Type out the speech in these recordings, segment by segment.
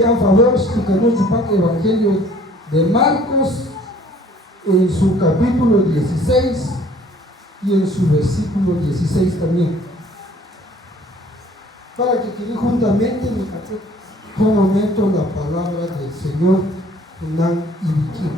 a favor que nos chupa el Evangelio de Marcos en su capítulo 16 y en su versículo 16 también. Para que quede juntamente un momento la palabra del Señor Nan y Vicky.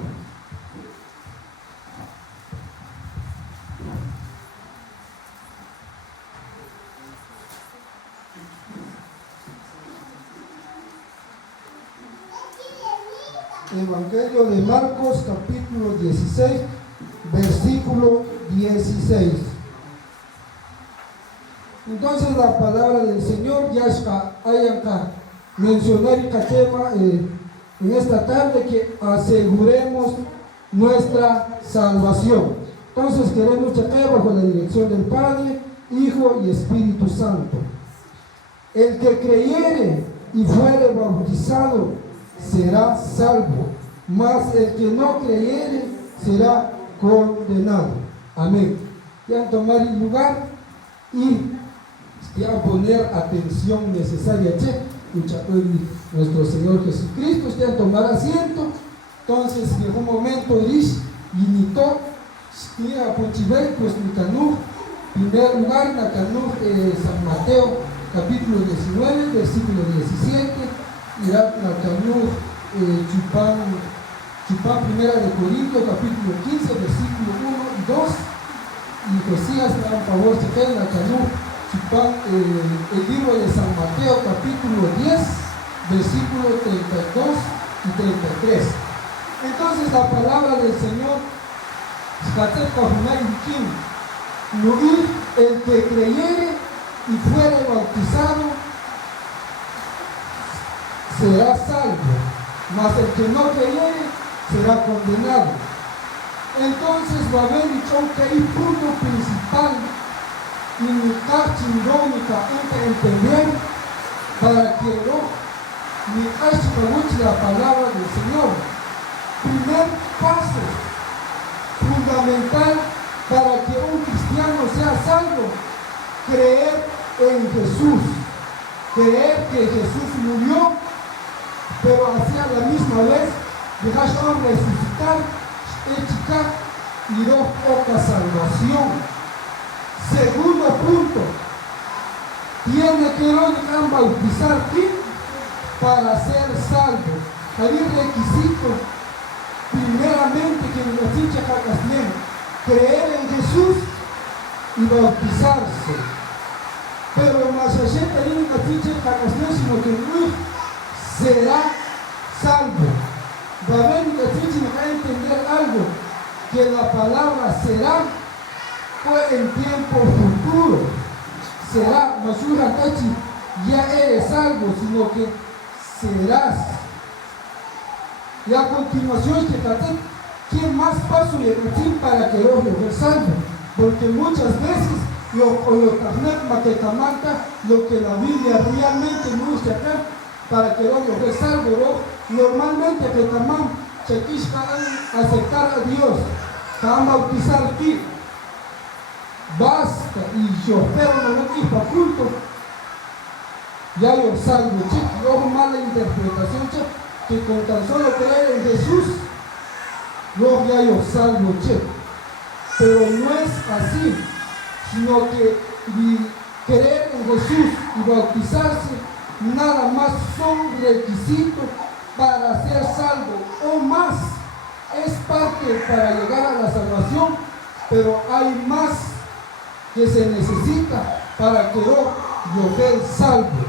Evangelio de Marcos, capítulo 16, versículo 16. Entonces la palabra del Señor ya está ahí acá. Mencionar el tema en esta tarde, que aseguremos nuestra salvación. Entonces queremos checar bajo la dirección del Padre, Hijo y Espíritu Santo. El que creyere y fuere bautizado será salvo, mas el que no creyere será condenado. Amén. Ya tomar el lugar y ya poner atención necesaria, nuestro Señor Jesucristo, ya tomar asiento. Entonces, en un momento inició a Ponchivel, pues mi canú, primer lugar, la canú San Mateo, capítulo 19, versículo 17. Irá la canú Chupán, primera de Corintios, capítulo 15, versículo 1 y 2. Y Josías, por favor, se queda en la canú Chupán, el libro de San Mateo, capítulo 10, versículo 32 y 33. Entonces la palabra del Señor, el que creyere y fuere bautizado será salvo, mas el que no creyere será condenado. Entonces va a haber un punto principal y mi cachindónica entender para que mi la palabra del Señor. Primer paso fundamental para que un cristiano sea salvo: creer en Jesús, creer que Jesús murió, pero hacia la misma vez dejar resucitar, y dos otra salvación. Segundo punto, tiene que no bautizar aquí para ser salvo. Hay requisito, primeramente, que nos dice creer en Jesús y bautizarse. Pero más allá sino que será salvo. Va a haber que entender algo, que la palabra será fue en tiempo futuro. Será, ya eres salvo, sino que serás. Y a continuación, ¿qué más paso le decir para que yo sea salvo? Porque muchas veces lo que la Biblia realmente muestra acá, para que yo sea salvo, normalmente que también se quiera aceptar a Dios, para bautizar aquí. Basta, y yo espero no ir para culto. Ya yo salvo, yo mala interpretación, que con tan solo creer en Jesús, yo ya yo salvo, pero no es así, sino que creer en Jesús y bautizarse nada más son requisitos para ser salvo, o más, es parte para llegar a la salvación, pero hay más que se necesita para que yo sea salvo.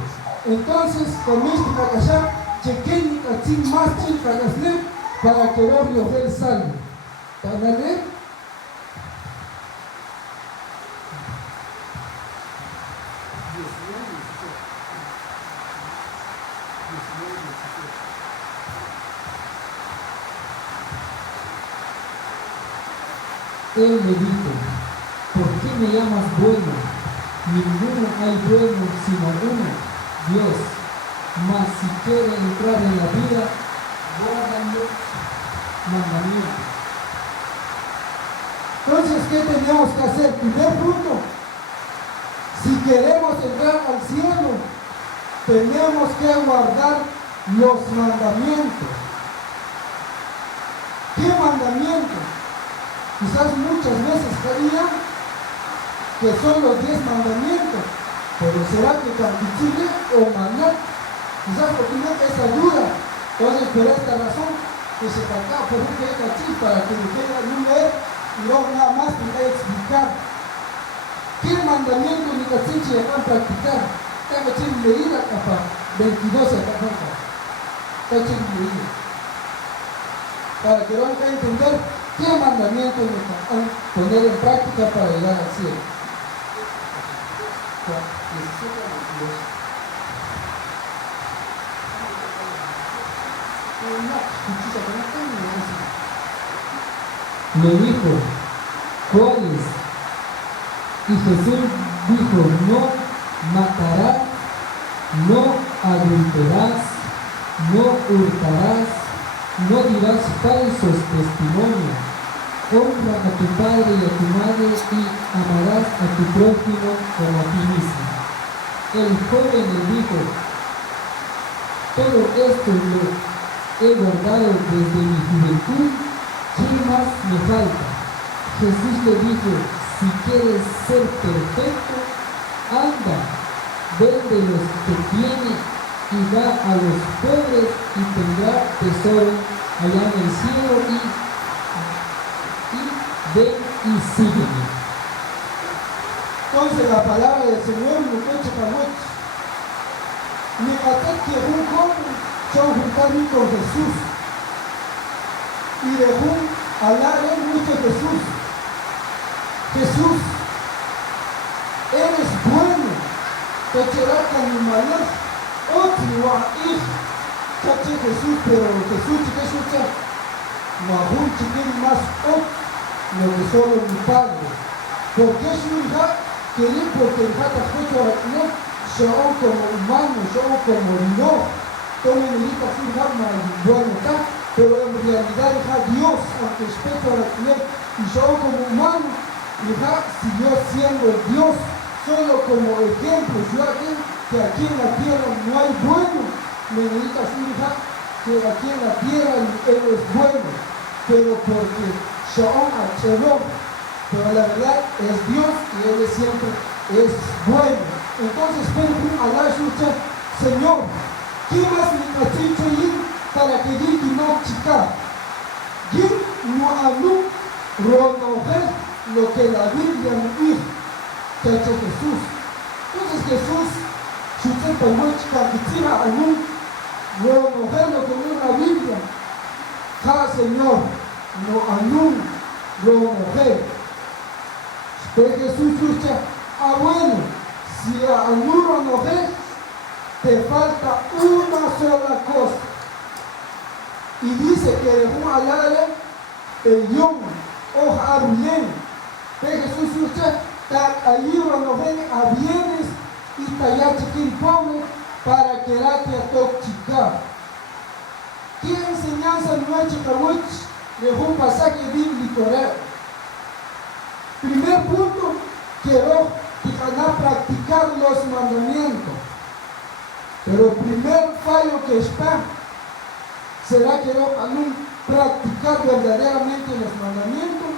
Entonces, con esto para allá, chequen así más para que yo sea salvo. ¿Para leer? Él me dijo: ¿por qué me llamas bueno? Ninguno hay bueno sino uno, Dios. Mas si quiere entrar en la vida, guardan los mandamientos. Entonces, ¿qué tenemos que hacer? Primer punto, si queremos entrar al cielo, tenemos que guardar los mandamientos. ¿Qué mandamientos? Quizás muchas veces creían que son los 10 mandamientos, pero será que Campichile o Maná, quizás porque no es ayuda. Entonces, por esta razón, que se acá por un que es para que me quede un leer y luego nada más te voy a explicar qué mandamiento ni cachiche van a practicar. Tengo que leer acá 22 acá. Tengo que leer para que van a entender qué mandamiento me van a poner en práctica para llegar al cielo. Le dijo, ¿cuáles? Y Jesús dijo, no matarás, no adulterarás, no hurtarás, no dirás falsos testimonios, honra a tu padre y a tu madre y amarás a tu prójimo como a ti mismo. El joven le dijo, todo esto lo he guardado desde mi juventud, ¿qué más me falta? Jesús le dijo, si quieres ser perfecto, anda, vende los que tienes y da a los pobres y tendrá tesoro allá en el cielo y ven y sígueme. Entonces la palabra del Señor nos echa para muchos. Me maté que un joven se juntar con Jesús y dejó hablar en mucho Jesús. Jesús, eres bueno, te echará animales, otro caché Jesús, pero Jesús que escucha, no aún chiquín más lo que solo mi padre. Porque es un hija querer porque el hija te escucha no son como humanos, son como no. Todo el hija su hija bueno está, pero en realidad hija Dios, aunque respeto a la tierra, y son como humanos, hija siguió siendo Dios, solo como ejemplo. Yo aquí, que aquí en la tierra no hay bueno, me dedica a su hija, que aquí en la tierra él es bueno, pero porque Shaon Acheló, pero la verdad es Dios y él siempre es bueno. Entonces, pero a la escucha, Señor, ¿qué más me cachicho ir para que diga no chica? ¿Quién no habló, recoger lo que la Biblia me dijo? Que ha hecho Jesús. Entonces Jesús, si usted puede chica que tira a un recoger lo que dice la Biblia, cada Señor no anula lo mujer. Pero Jesús escucha, bueno, si anula mujer, te falta una sola cosa. Y dice que dejó hablar el yom, o Harulén. Pero Jesús escucha, ahí la mujer a bienes y tallar chiquín pobre para que la te toxicar. ¿Qué enseñanza no hay chicabuch? Dejó un pasaje bíblico real. Primer punto, quiero practicar los mandamientos. Pero el primer fallo que está, será que no practicar verdaderamente los mandamientos.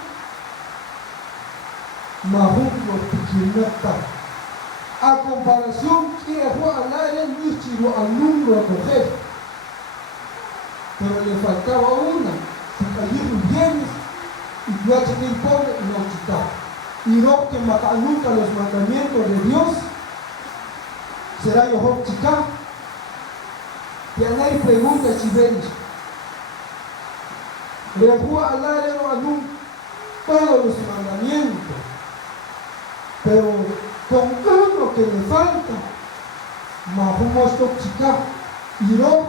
A comparación, que dejó hablar el místico al número a coger. Pero le faltaba una. Si cayeron bienes y yo chiquín pobre no quitar. Y no que mata nunca los mandamientos de Dios, será yo chica. Y a nadie pregunta si ven. Le voy a hablar todos los mandamientos, pero con uno que le falta, más chica. Y no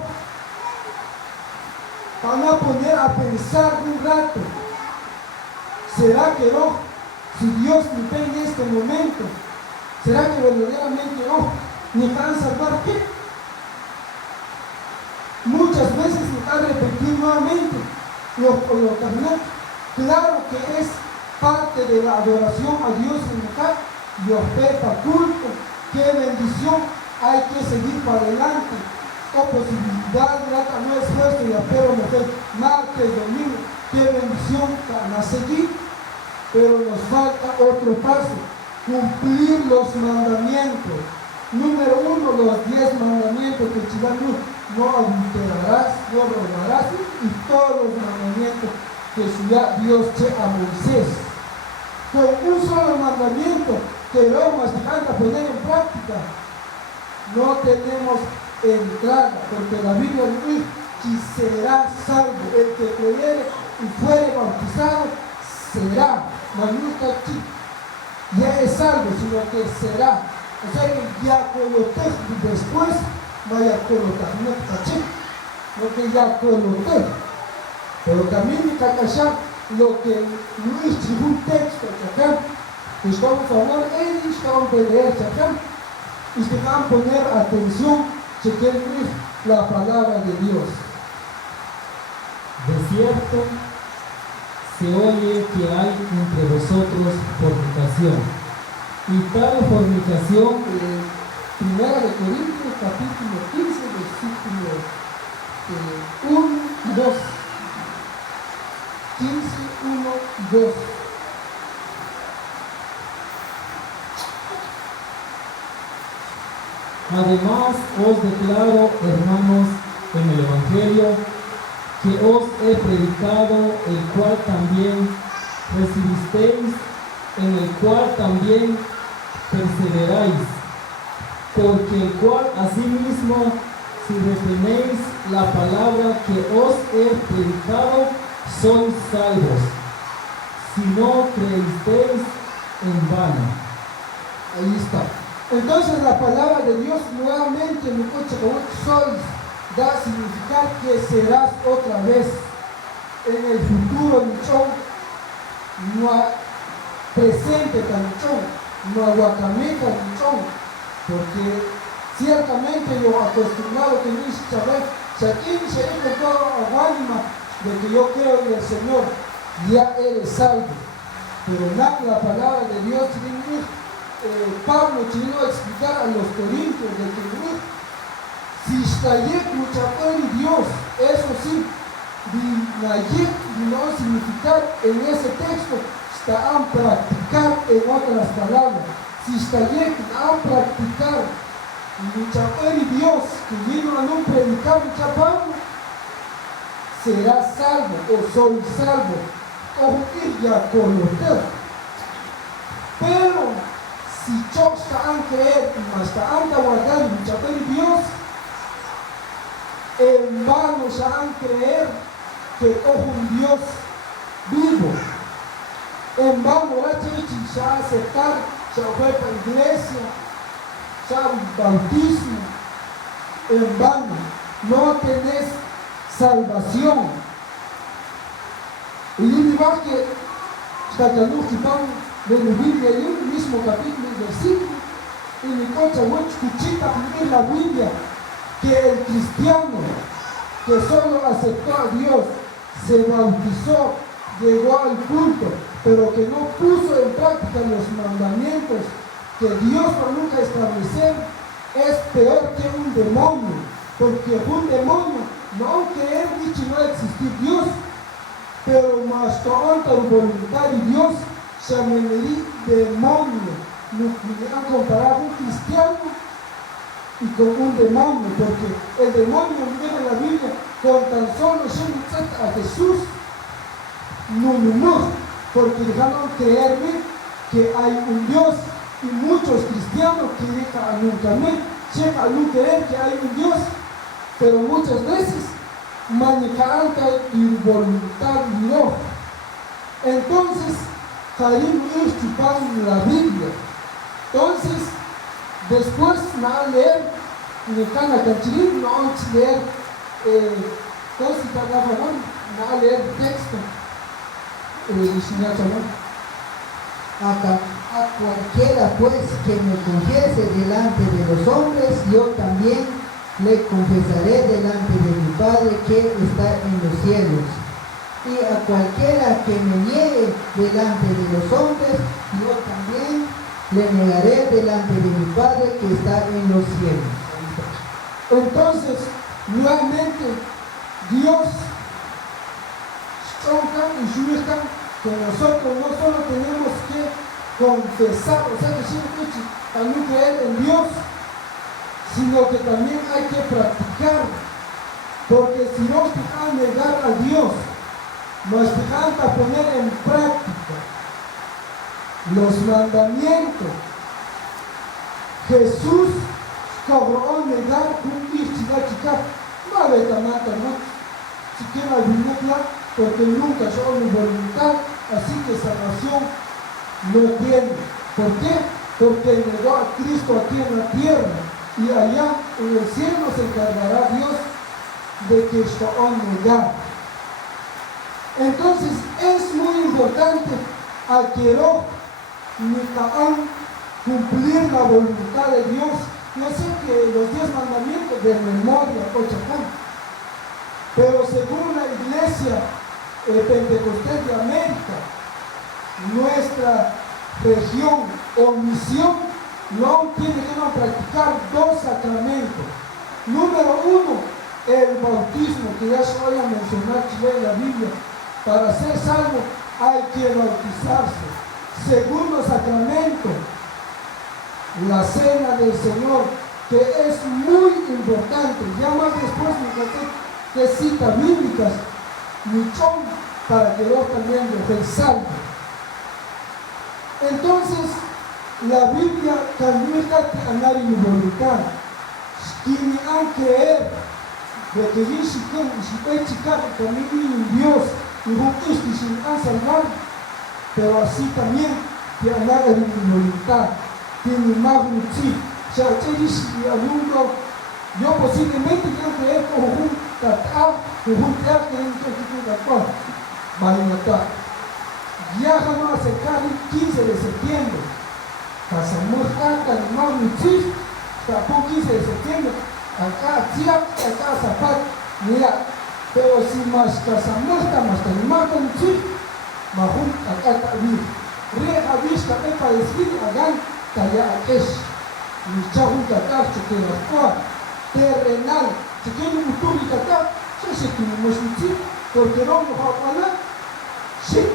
van a poner a pensar un rato, ¿será que no? Si Dios me ve en este momento, ¿será que verdaderamente no? ¿Me van a salvar qué? Muchas veces me van a repetir nuevamente lo carnal. Claro que es parte de la adoración a Dios en acá, Dios pepa culto, qué bendición, hay que seguir para adelante. o posibilidad grata no esfuerzo y apelo mujer, martes, domingo, qué bendición para seguir, pero nos falta otro paso, cumplir los mandamientos. Número 1, los 10 mandamientos que chilano, no adulterarás, no robarás, y todos los mandamientos que Dios a Moisés. Con un solo mandamiento que lo vamos a poner en práctica, no tenemos entrada, porque la Biblia dice que será salvo. El que creyere y fuere bautizado será, no está aquí, ya es salvo, sino que será. O sea que ya coloté después vaya colocar, no caché, lo que ya coloqué. Pero también me cachar lo que no es un texto acá, que estamos a favor, ellos están leer acá, y que van a poner atención, si quieren la palabra de Dios. De cierto, se oye que hay entre vosotros fornicación. Y tal fornicación, Primera de Corintios, capítulo 15, versículos 1 y 2. 15, 1 y 2. Además os declaro, hermanos, en el Evangelio que os he predicado, el cual también recibisteis, en el cual también perseveráis, porque el cual asimismo, si retenéis la palabra que os he predicado, sois salvos, si no creísteis en vano. Ahí está. Entonces la palabra de Dios nuevamente en el coche como sois da a significar que serás otra vez en el futuro dicho, no hay presente tan dicho, no hay guacameta dicho, porque ciertamente yo acostumbrado que dice saber, si aquí se dice todo ánima de que yo creo en el Señor, ya eres salvo. Pero la palabra de Dios tiene Pablo vino a explicar a los corintios de que si está mucha y Dios, eso sí, no significar en ese texto, está a practicar en otras palabras. Si está a practicar mucha y Dios, que vino a no predicar mucha Pablo, será salvo o soy salvo, o ya conocer. Pero si yo están creer y están guardando mucha y Dios, en vano se han creer que ojo un Dios vivo. En vano la gente se ha aceptado, se fue para la iglesia, se ha bautismo. En vano, no tenés salvación. Y digo que hasta que no quitan de la Biblia, en un mismo capítulo y versículo, y mi cocha escuchita en la Biblia, que el cristiano que solo aceptó a Dios, se bautizó, llegó al culto, pero que no puso en práctica los mandamientos que Dios nunca establecer, es peor que un demonio, porque un demonio, no creer dicho no existir Dios, pero más con la voluntad de Dios, se llamaría demonio. No han comparado un cristiano y con un demonio, porque el demonio viene en la Biblia con tan solo a Jesús, no, porque dejaron creerme que hay un Dios, y muchos cristianos que llegan a no creer que hay un Dios, pero muchas veces manejarán la voluntad de Dios. Entonces, Karim es chupado en la Biblia. Entonces, después nada leer, ni can a canchirín, no leer cosas que van a favor, nada leer texto. A cualquiera pues que me confiese delante de los hombres, yo también le confesaré delante de mi Padre que está en los cielos. Y a cualquiera que me niegue delante de los hombres, yo también le negaré delante de mi Padre que está en los cielos. Entonces, Nuevamente, Dios que nosotros no solo tenemos que confesar, o sea, decir que también creer en Dios, sino que también hay que practicar, porque si nos dejan negar a Dios, nos dejan poner en práctica los mandamientos. Jesús cobró negar un chica, no había tamata, ¿no? Siquiera vivirla, porque nunca son mi voluntad, así que salvación no tiene. ¿Por qué? Porque negó a Cristo aquí en la tierra, y allá en el cielo se encargará Dios de que esto negar. Entonces es muy importante a quiero cumplir la voluntad de Dios. Yo sé que los 10 mandamientos de memoria, pero según la Iglesia Pentecostés de América, nuestra región o misión no tiene que practicar 2 sacramentos. Número 1, el bautismo, que ya se voy a mencionar en la Biblia. Para ser salvo hay que bautizarse. Segundo sacramento, la cena del Señor, que es muy importante. Ya más después me que citas bíblicas, mucho para que yo también lo salvo. Entonces, la Biblia también está a nadie mi voluntad. Quien han creer de que yo si puede chicar también en Dios y juntos que sin han salvar, pero así también que a nadie mi voluntad. Tiene más mucho. O sea, yo alumno, yo posiblemente quiero creer como un tatá, como un teatro, que es un ya vamos a acercar el 15 de septiembre. Casamos acá en Magnitude, tapó 15 de septiembre. Acá Tiap, acá Zapat, mira. Pero si más casamos, más en Magnitude, Mahun, acá también. Re avista, para decir, hagan, talla es. Mi chahun tatar, que la terrenal, si quieren un tour y tatar, se tiene mucho, porque no nos va a hablar. Sí, y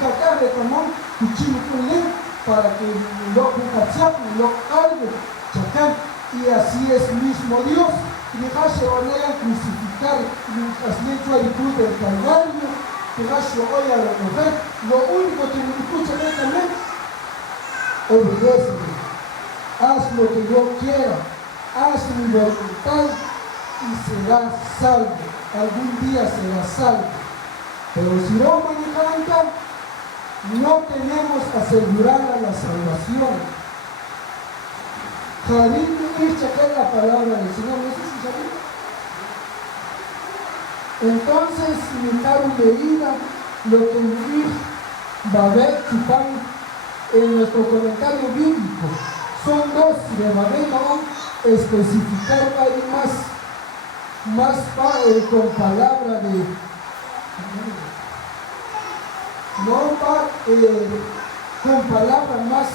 tratar de tomar cuchillo con él para que lo algo sacar, y así es mismo Dios. Y dejarse a crucificar las letras de cruz del Calvario, dejarse hoy a recoger. Lo único que me escucha también, obedéceme, haz lo que yo quiera, haz mi voluntad y serás salvo. Algún día serás salvo. Pero si no manejamos, no tenemos asegurada la salvación. Jarín es la palabra del Señor, ¿no sé si sabía? Entonces, mi caro leída, lo que va a ver Chupán en nuestro comentario bíblico. Son 2 de Babel, vamos a especificar ahí más con palabra de con palabras más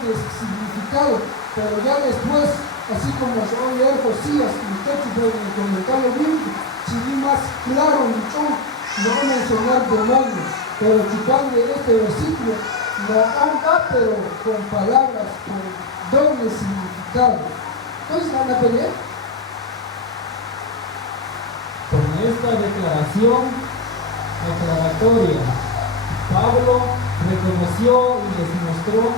de significado, pero ya después, así como yo leer Josías y en el comentario bíblico, si vi más claro, mucho, no voy a mencionar demonios, pero chupando de este versículo, no anda, pero con palabras con doble significado. Entonces van a pelear. Con esta declaratoria, Pablo reconoció y les mostró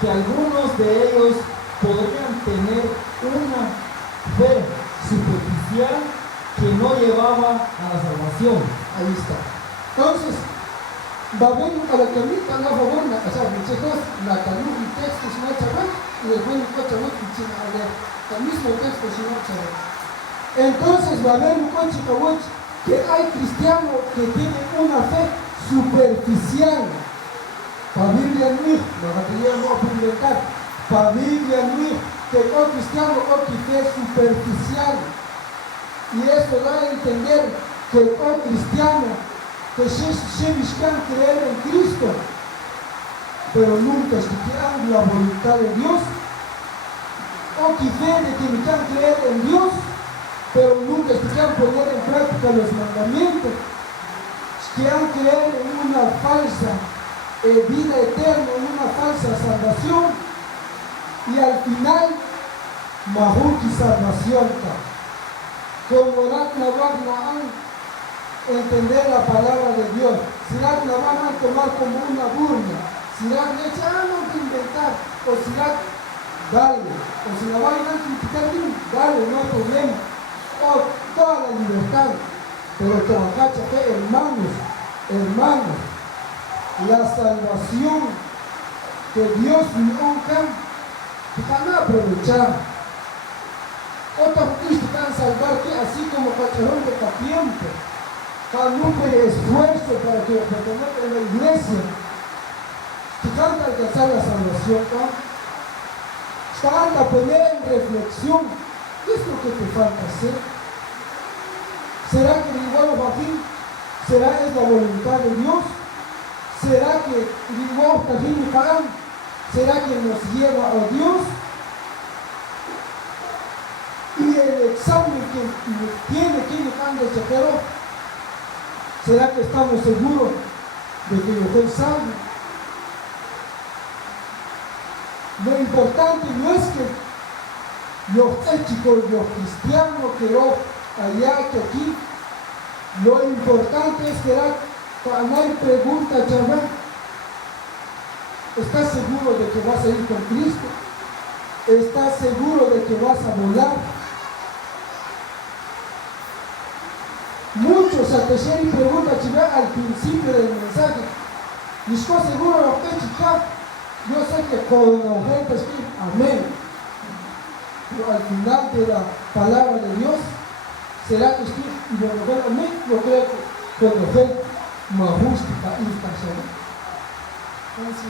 que algunos de ellos podrían tener una fe superficial que no llevaba a la salvación. Ahí está. Entonces, va a ver a la que a mí está a favor, o sea, muchachos, la calor y texto, si no chaval, y después el coche, el mismo texto, si no chaval. Entonces, va a haber un coche que hay cristianos que tienen una fe superficial. Para Biblia no es, no a publicar. Para Biblia no es que el cristiano que fe superficial. Y eso da a entender que el cristiano que se buscan creer en Cristo, pero nunca estudian la voluntad de Dios, o que fe de que me quieran creer en Dios, pero nunca se quieran poner en práctica los mandamientos, quieran creer en una falsa vida eterna, en una falsa salvación, y al final, Mahuki salvación, como no van a entender la palabra de Dios, si la van a tomar como una burla, si la han hecho, no que inventar, o si la dale, o si la van a criticar, dale, no hay problema, o toda la libertad, pero trabajar, hermanos, la salvación que Dios nos honra, que van a aprovechar. Otros Cristo van a salvar que así como cacharón de tiempo, con un esfuerzo para que pertenezca a la iglesia, que van a alcanzar la salvación, van a poner en reflexión, ¿qué es lo que te falta hacer? ¿Será que igual bajín? ¿Será es la voluntad de Dios? ¿Será que igual bajín pagan? ¿Será que nos lleva a Dios? Y el examen que tiene que llegar de chapero, ¿será que estamos seguros de que yo soy salvo? Lo importante no es que los éticos, los cristianos, que yo allá, que aquí, lo importante es que no hay pregunta, chaval. ¿Estás seguro de que vas a ir con Cristo? ¿Estás seguro de que vas a volar? Muchos a tener y preguntan al principio del mensaje. ¿Y estoy seguro de lo que chica? Yo sé que con la gente escribe amén. Pero al final de la palabra de Dios, será que escribe y lo mejor amén. Yo creo que con la gente me gusta y está solo. Entonces,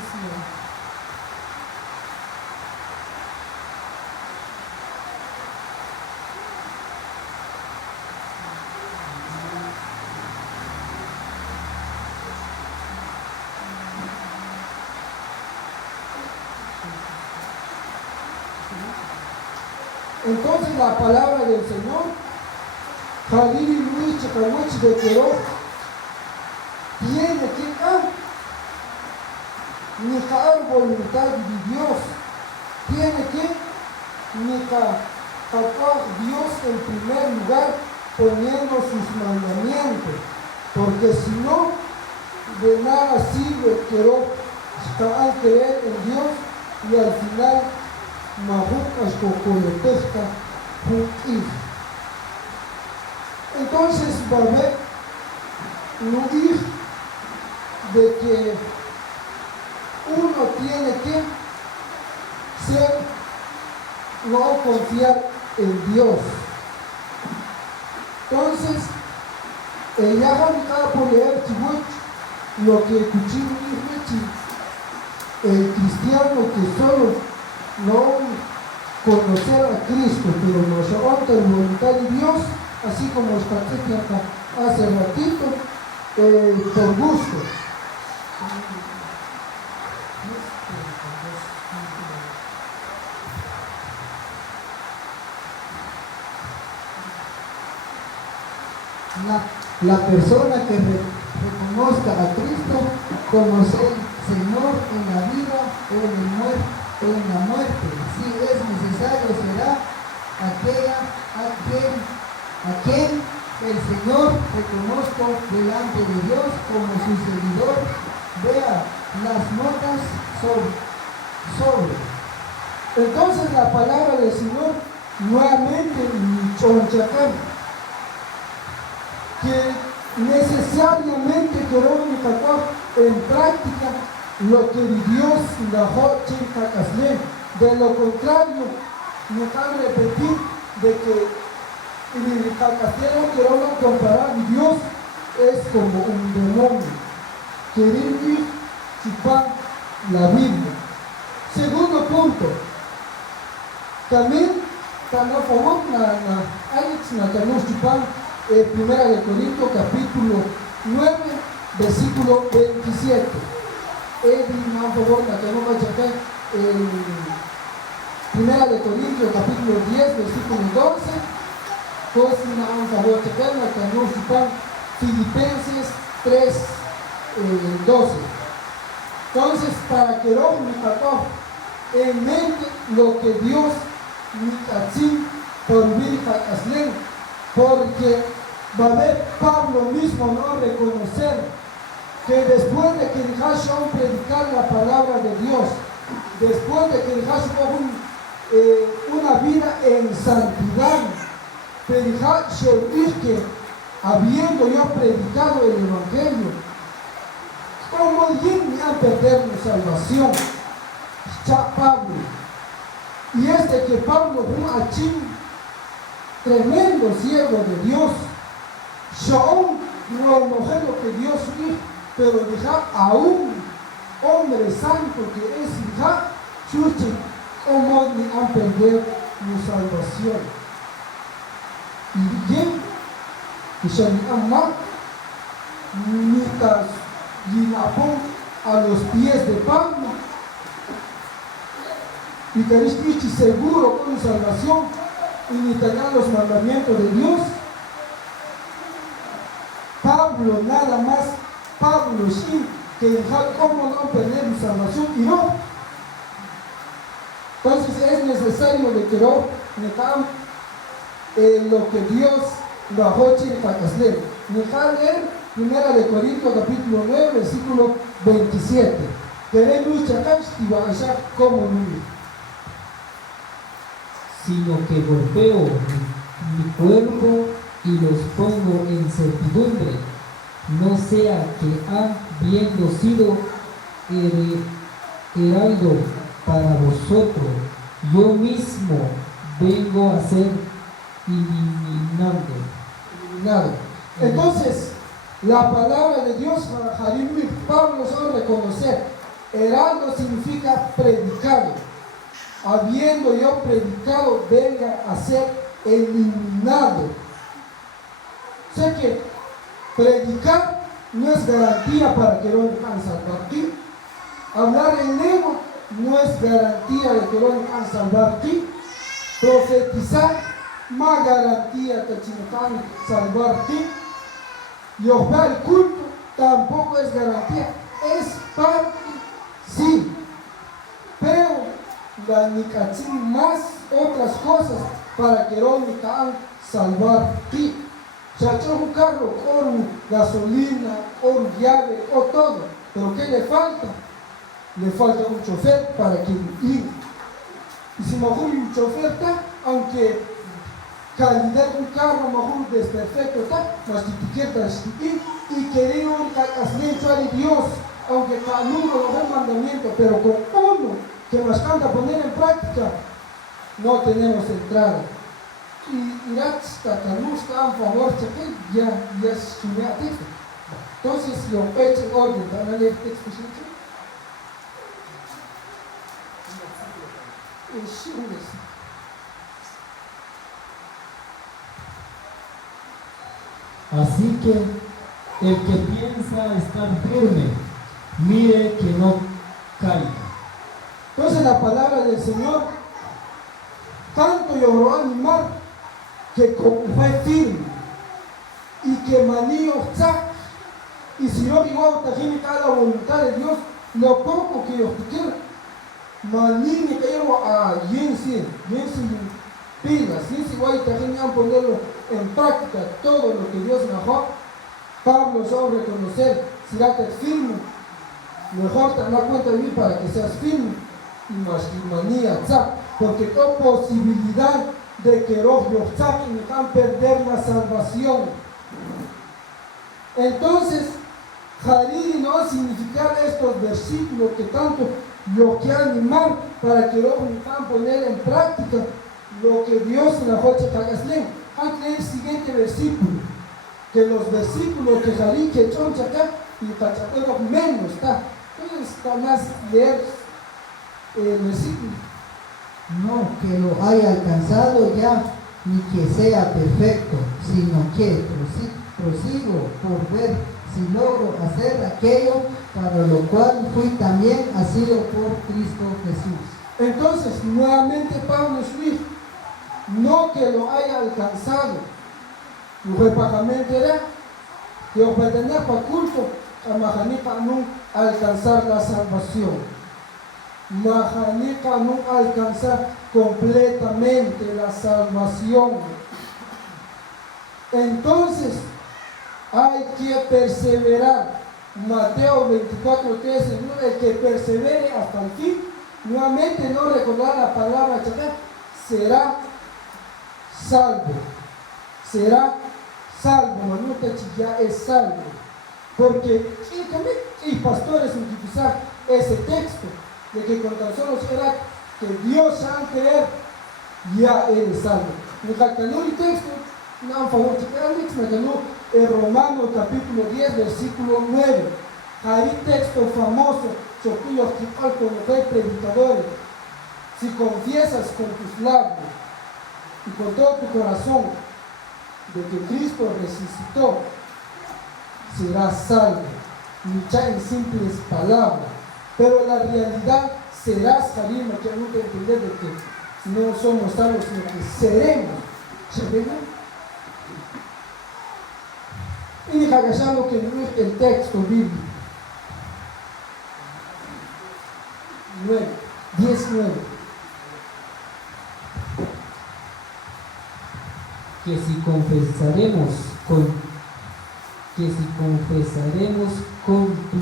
entonces la palabra del Señor, Jalili Luis Chacawich de Queró, tiene que nicar voluntad de Dios, tiene que nicar Dios en primer lugar poniendo sus mandamientos, porque si no, de nada sirve Queró creer en Dios y al final entonces va a haber lugar de que uno tiene que ser, no confiar en Dios. Entonces, ya por leer lo que escuché el cristiano que solo no conocer a Cristo, pero nos honra la voluntad de Dios, así como está acá hace ratito, por gusto. La persona que reconozca a Cristo como ser Señor en la vida o en la muerte, si es necesario, será a quien el Señor reconozca delante de Dios como su seguidor, vea las notas sobre. Entonces la palabra del Señor nuevamente chonchacán, que necesariamente queremos en práctica lo que Dios de lo contrario no cabe repetir de que el cacastero que vamos a comparar a Dios es como un demonio querer chupar la Biblia. Segundo punto, también a favor Primera de Corintios capítulo 9 versículo 27. Primera de Corintios, capítulo 10, versículo 12. Pues un favor de verla, que no citan Filipenses 3, 12. Entonces, para que no me trató en mente lo que Dios me cachín por mí, porque va a ver Pablo mismo no reconocer que después de que el Hashon predicar la palabra de Dios, después de que el Hashon una vida en santidad, que habiendo yo predicado el Evangelio, como alguien me ha perdido mi salvación, ya Pablo. Y es de que Pablo fue un achín, tremendo siervo de Dios, Shaón lo lo que Dios hizo, pero deja a un hombre santo que es hija, chuche, como me han perdido mi salvación. Y bien, y se me ama, mientras Ginapón a los pies de Pablo, y que es seguro con salvación, y ni tener los mandamientos de Dios. Pablo nada más, Pablo sí, que dejar cómo no perder mi salvación y no. Entonces es necesario de que no metamos lo que Dios bajó para hacer. Dejar leer Primera de Corintios capítulo 9, versículo 27. Querer luchar y va a ser como niño. Sino que golpeo mi cuerpo y los pongo en servidumbre, no sea que habiendo sido heraldo para vosotros, yo mismo vengo a ser eliminado. Entonces, la palabra de Dios para Harim y Pablo son reconocer. Heraldo significa predicado. Habiendo yo predicado, venga a ser eliminado. O sea que predicar no es garantía para que no van a salvar ti. Hablar en lengua no es garantía de que no van a salvar ti. Profetizar, más garantía que no van a salvar ti. Y ofrecer el culto tampoco es garantía. Es parte, sí. Pero la nicachín más otras cosas para que no me puedan salvar ti. O sea, yo un carro con gasolina, con llave, o todo. Pero ¿qué le falta? Le falta un chofer para que ir. Y si mejor un chofer está, aunque calidad de un carro mejor desperfecto está, mas que te quieras ir y querer un casamiento a Dios, aunque canudo los mandamientos, pero con uno que nos canta poner en práctica, no tenemos entrada. Y hasta que no está a favor de ya es su texto. Entonces, lo pecho en orden, ¿van a leer texto? Así que el que piensa estar firme, mire que no caiga. Entonces la palabra del Señor, tanto yo lo voy a animar, que con fe firme, y que manío saque, y si yo digo también cada voluntad de Dios, lo poco que yo quiero, maní que yo a Jensen pilas, si voy también a ponerlo en práctica, todo lo que Dios me dejó. Pablo sobre reconocer, si la te firme, mejor te da cuenta de mí para que seas firme. Manía, porque hay posibilidad de que los saquen y van a perder la salvación. Entonces, Hariri no significa estos versículos que tanto lo que animar para que los van a poner en práctica lo que Dios en la Jocha Tagaslen. Hay el siguiente versículo, que los versículos que Hariri que choncha acá y Pachatero menos está. Entonces, está más leer versículo. No que lo haya alcanzado ya, ni que sea perfecto, sino que prosigo por ver si logro hacer aquello para lo cual fui también asido por Cristo Jesús. Entonces, nuevamente Pablo escribe, no que lo haya alcanzado, no fue pagamente era, que obtener para culto, a Mahanika no alcanzar la salvación. Mahanika no alcanzar completamente la salvación. Entonces, hay que perseverar. Mateo 24:13, el que persevere hasta el fin, nuevamente no recordar la palabra chacal, será salvo. Será salvo, Manuta ya es salvo. Porque y pastores utilizar ese texto de que con tan solo será que Dios al creer, ya eres salvo. El texto, no, por favor, en Romanos capítulo 10, versículo 9. Hay texto famoso, choquillos que como hay predicadores. Si confiesas con tus labios y con todo tu corazón de que Cristo resucitó, serás salvo. Luchar en simples palabras, pero la realidad serás salvo, que nunca entender de que no somos salvos, sino que seremos. Y lo que es el texto bíblico 19. Que si confesaremos con tu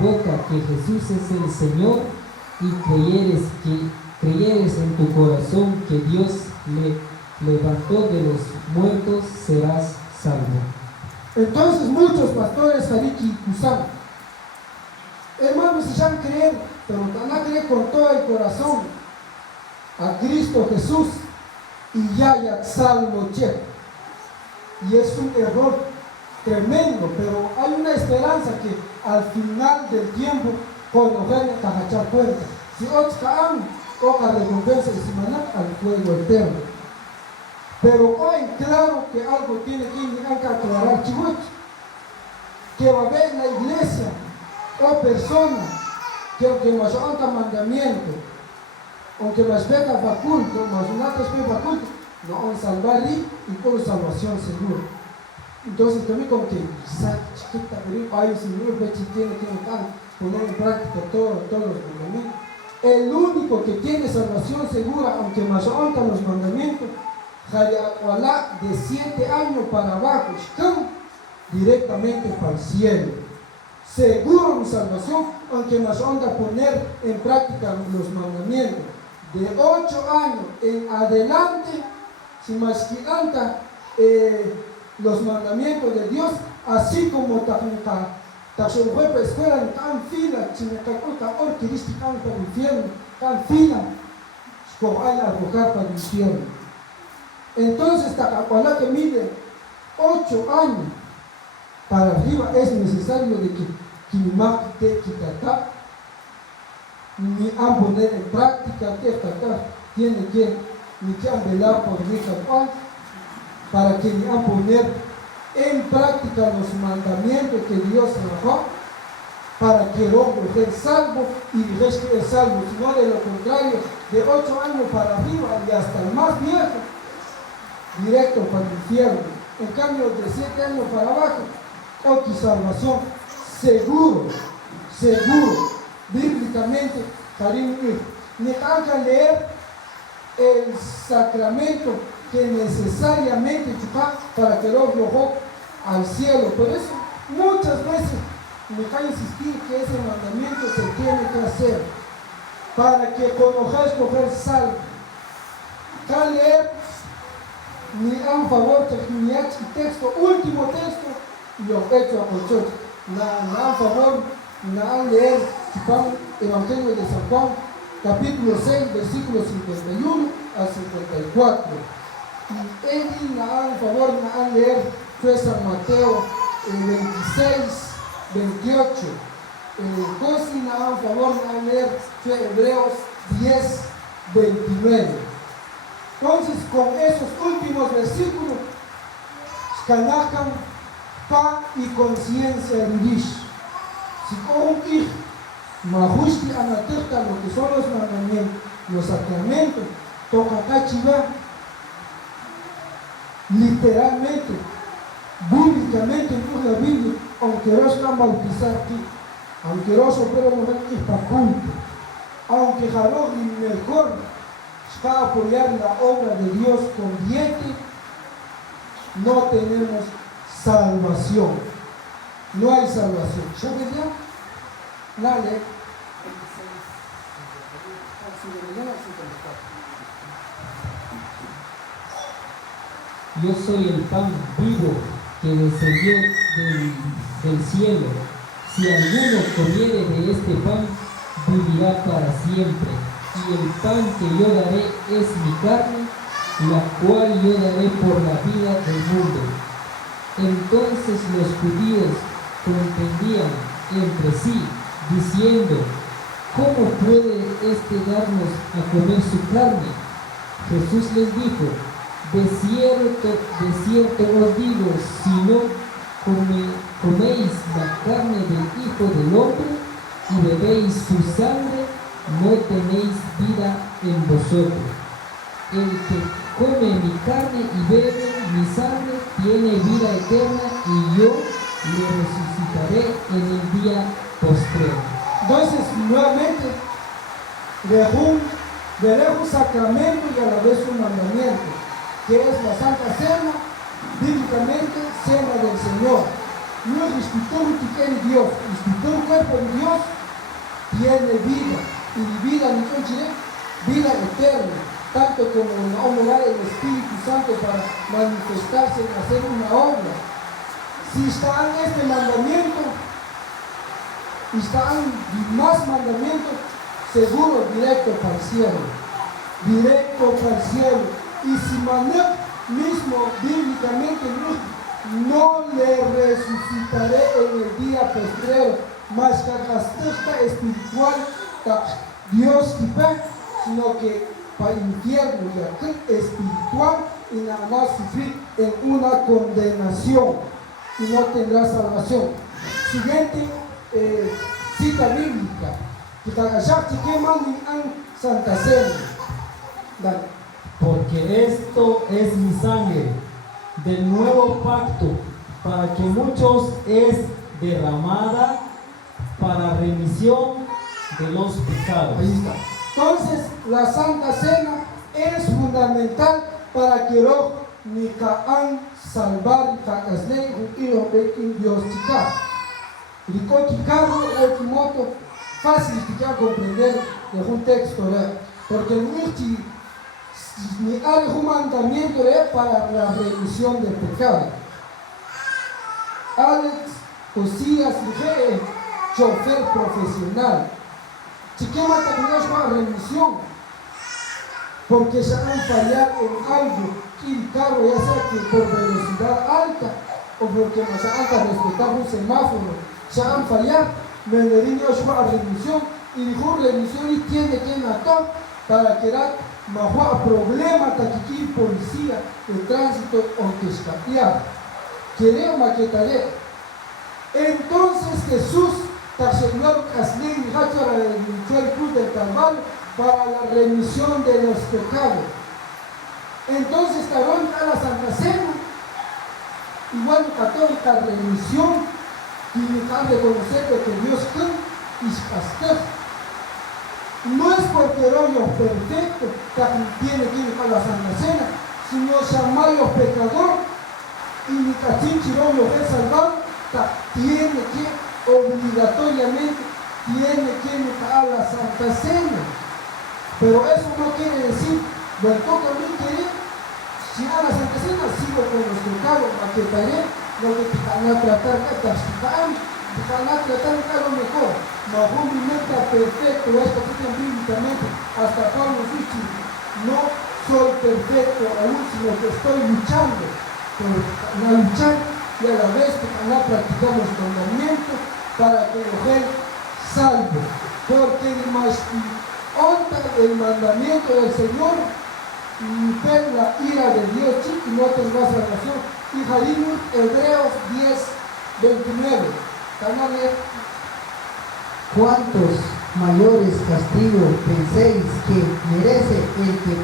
boca que Jesús es el Señor y creyeres en tu corazón que Dios le levantó de los muertos, serás salvo. Entonces muchos pastores Hariki Kusan, hermanos, se llaman creer, pero van a creer con todo el corazón a Cristo Jesús y ya salvo che. Y es un error tremendo, pero hay una esperanza que al final del tiempo, cuando venga a cachar cuenta, si otros toca recompensa y semanal al fuego eterno. Pero hoy, claro que algo tiene que aclarar, chicos, que va a haber en la iglesia o persona que más alta mandamiento, aunque más beca faculto, más una faculto, no van a salvar y con salvación segura. Entonces también como que quizás chiquita, pero hay un señor que tiene que poner en práctica todos los mandamientos. El único que tiene salvación segura, aunque más alta los mandamientos, de 7 años para abajo, directamente para el cielo. Seguro mi salvación, aunque nos onda poner en práctica los mandamientos. De 8 años en adelante, si más que anda los mandamientos de Dios, así como escuela tan fila, si me calcuta orquística para el infierno, tan fila, como hay a arrojar para el infierno. Entonces, cuando que mide 8 años para arriba, es necesario de que te quitata, ni a poner en práctica, tiene que ni que velar por mi capaz, para que ni a poner en práctica los mandamientos que Dios dejó, para que el hombre esté salvo y esté salvo, sino de lo contrario, de 8 años para arriba y hasta el más viejo, directo para el infierno. En cambio, de 7 años para abajo, otra salvación, seguro, bíblicamente, ni hagan leer el sacramento que necesariamente para que el hombre ojo al cielo. Por eso, muchas veces me cae insistir que ese mandamiento se tiene que hacer para que conozcáis coger salvo. Can leer ni a favor de texto, último texto, y lo hecho a colchón. A favor, a leer Evangelio de San Juan, capítulo 6, versículos 51 a 54. Y él a favor, a leer fue San Mateo 26, 28. Cosina a favor, a leer fue Hebreos 10, 29. Entonces, con esos últimos versículos, canajan pa y conciencia rish. Si con un hijo, majusti anaterta lo que son los mandamientos, los sacramentos, toca cachivar, literalmente, bíblicamente, en la Biblia, aunque no están bautizados aquí, aunque no pero no es para culto, aunque Jalón y mejor está apoyar la obra de Dios con diente, no tenemos salvación. No hay salvación. ¿Yo veía? Dale. Yo soy el pan vivo que descendió del cielo. Si alguno comiere de este pan, vivirá para siempre. Y el pan que yo daré es mi carne, la cual yo daré por la vida del mundo. Entonces los judíos contendían entre sí, diciendo: ¿cómo puede éste darnos a comer su carne? Jesús les dijo: de cierto os digo, si no coméis la carne del Hijo del Hombre y bebéis su sangre, no tenéis vida en vosotros. El que come mi carne y bebe mi sangre tiene vida eterna, y yo le resucitaré en el día postrero. Entonces, nuevamente, veremos un sacramento y a la vez un mandamiento, que es la Santa Cena, bíblicamente, cena del Señor. No es instituto que tiene Dios, instituto cuerpo de Dios tiene vida, y vida, vida eterna, tanto como honorar el Espíritu Santo para manifestarse en hacer una obra. Si está en este mandamiento, y están más mandamientos, seguro directo para el cielo, directo para el cielo. Y si Manuel mismo bíblicamente no le resucitaré en el día postrero, más que castigo espiritual Dios quita, sino que para el infierno y aquel espiritual, y nada más sufrir en una condenación y no tendrá salvación. Siguiente cita bíblica, que Santa Cena. Dale. Porque esto es mi sangre del nuevo pacto, para que muchos es derramada para remisión de los pecados. Ahí está. Entonces, la Santa Cena es fundamental para que ni kaan salvar y lo Dios chica. Y con Chicago o Kimoto, fácil de comprender de un texto, porque el multi ni algún mandamiento para la remisión del pecado. Alex Osías G, chofer profesional. Chiquema también para remisión, porque se han fallado en algo, y el carro ya sea que por velocidad alta o porque no se han respetado un semáforo, se han fallado, me diría a remisión, y dijo remisión y tiene que matar para que la mejor problema que policía de tránsito o que escapear. Queremos maquetaré. Entonces Jesús Señor Casley y Hacha el Cruz del Calvario para la remisión de los pecados. Entonces también está la Santa Cena, igual católica remisión, y me cabe reconocer que Dios es pastor. No es porque el rollo perfecto que tiene que ir para la Santa Cena, sino llamar a los pecadores, y mi cachinchi rollo es salvado, tiene que obligatoriamente que ir a la Santa Cena. Pero eso no quiere decir, bueno, también quiere, si a la Santa Cena sigo con los pecados, maquetaré, lo que te van a tratar, te van a tratar lo mejor. Bajo mi meta perfecto, esto que bíblicamente, hasta Pablo dice, no soy perfecto aún, sino que estoy luchando por la luchar y a la vez que practicamos los mandamientos para que el salvo. Porque el mandamiento del Señor, ver la ira de Dios, y no tendrás salvación. Y Jarimos, Hebreos 10:29. ¿Cuántos mayores castigos penséis que merece el que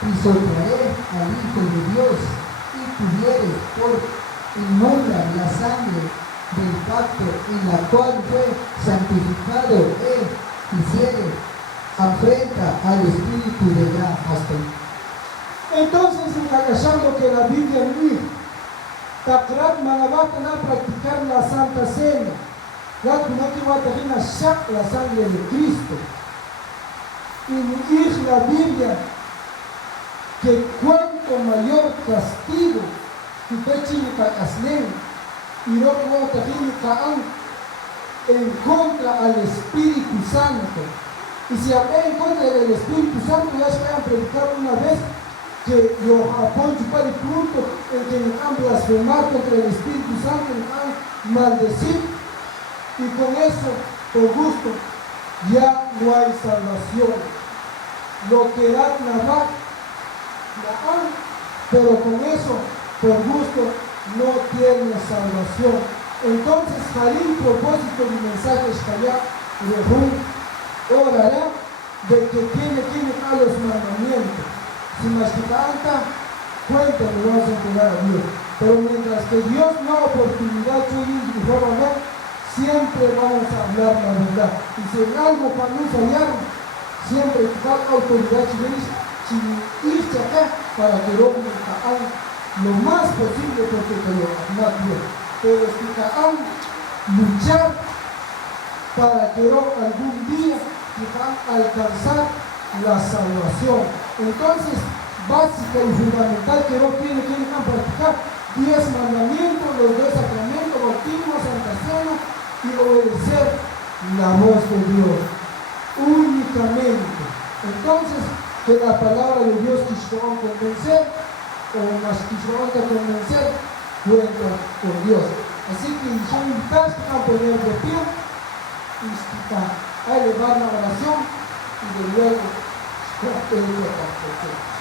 pisoteare al Hijo de Dios y tuvieres por inmunda la sangre del pacto en la cual fue santificado hiciere afrenta al Espíritu de gracia. Entonces, encajando que la Biblia dice, Takrat Manabatan a practicar la Santa Cena, la sangre de Cristo. Y dice la Biblia que cuanto mayor castigo que pechini para Aslen, y no en contra al Espíritu Santo. Y si habla en contra del Espíritu Santo, ya se han predicado una vez que lo apoyo para el punto en que han blasfemado contra el Espíritu Santo, han maldecido, y con eso, por gusto, ya no hay salvación. Lo que era la han, pero con eso, por gusto, no tiene salvación. Entonces, el propósito del mensaje es que allá orará de que tiene a los mandamientos. Si más que tanta cuenta, le vamos a entregar a Dios. Pero mientras que Dios no da oportunidad, siempre vamos a hablar la verdad. Y si en algo para no fallar, siempre da autoridad sin irse acá para que lo hagan lo más posible porque te lo hagan bien. Pero es que luchar para que algún día van a alcanzar la salvación. Entonces, básica y fundamental que tiene que practicar 10 mandamientos, los 2 sacramentos, bautismo, Santa Cena y obedecer la voz de Dios únicamente. Entonces, que la palabra de Dios quiso convencer, o más quiso convencer, cuenta con Dios. Así que son invitados a poner de pie y a elevar la oración y de luego pedir la perfección.